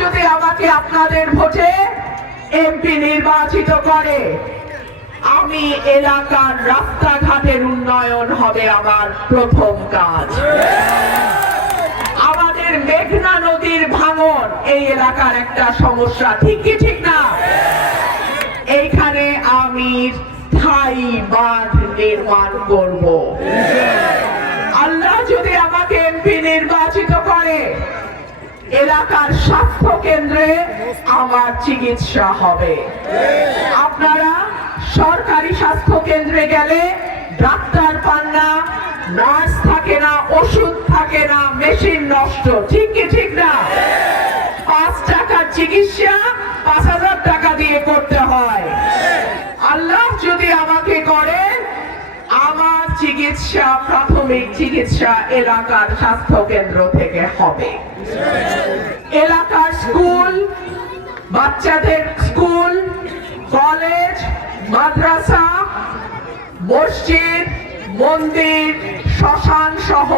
যদি আমাকে আপনাদের ভোটে এমপি নির্বাচিত করে, আমি এলাকার রাস্তাঘাটের উন্নয়ন হবে আমার প্রথম কাজ। আমাদের মেঘনা নদীর ভাঙন এই এলাকার একটা সমস্যা, ঠিক কি ঠিক না? এইখানে আমি স্থায়ী বাঁধ নির্মাণ করব। আল্লাহ যদি আমাকে এমপি নির্বাচিত করে, এলাকার স্বাস্থ্য কেন্দ্রে আমার চিকিৎসা হবে। আপনারা সরকারি স্বাস্থ্য কেন্দ্রে গেলে ডাক্তার পান না, নার্স থাকে না, ওষুধ থাকে না, মেশিন নষ্ট, ঠিক কি ঠিক না? 5 টাকার চিকিৎসা 5000 টাকা দিয়ে করতে হয়। আল্লাহ যদি আমাকে করে, আমার চিকিৎসা, প্রাথমিক চিকিৎসা এলাকার স্বাস্থ্য কেন্দ্র থেকে হবে। এলাকার স্কুল, বাচ্চাদের স্কুল, কলেজ, মাদ্রাসা, মসজিদ, মন্দির, শ্মশান সহ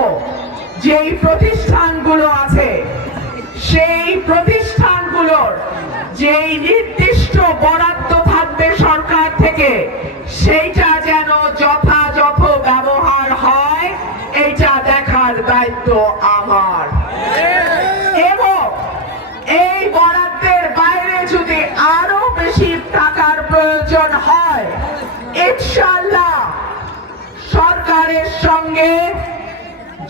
যেই প্রতিষ্ঠানগুলো আছে, সেই প্রতিষ্ঠানগুলোর যেই নির্দিষ্ট বরাদ্দ থাকবে সরকার থেকে, সেইটা যেন যথাযথ ব্যবহার হয়, এইটা দেখার দায়িত্ব আমার। এবং এই বরাদ্দের বাইরে যদি আরো বেশি টাকার প্রয়োজন হয়, ইনশাআল্লাহ সরকারের সঙ্গে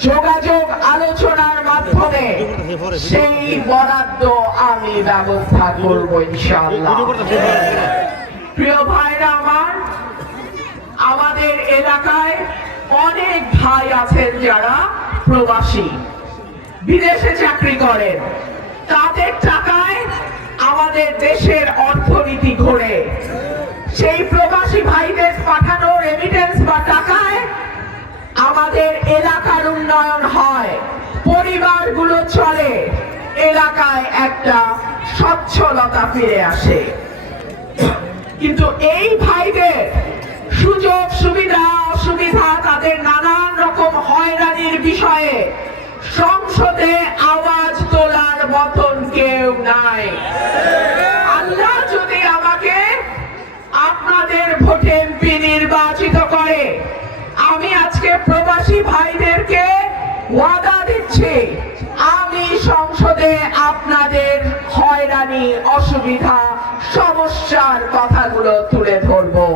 যোগাযোগ আলোচনার মাধ্যমে সেই বরাদ্দ আমি ব্যবস্থা করব ইনশাআল্লাহ। প্রিয় ভাইরা আমার, আমাদের এলাকায় অনেক ভাই আছেন যারা প্রবাসী, বিদেশে চাকরি করেন। তাদের টাকায় আমাদের দেশের অর্থনীতি ঘোরে। সেই প্রবাসী ভাইদের পাঠানো রেমিটেন্স বা টাকায় আমাদের এলাকার উন্নয়ন হয়, পরিবারগুলো চলে, এলাকায় একটা সচ্ছলতা ফিরে আসে। কিন্তু এই ভাইদের সুযোগ সুবিধা অসুবিধা, তাদের নানান রকম হয়রানির বিষয়ে সংসদে আওয়াজ তোলার মতন কেউ নাই। আল্লাহ যদি আমাকে আপনাদের ভোটে এমপি নির্বাচিত করে, আমি আজকে প্রবাসী ভাইদেরকে ওয়াদা দিচ্ছি, আমি সংসদে আপনাদের হয়রানি, অসুবিধা, সমস্যার কথাগুলো তুলে ধরবো।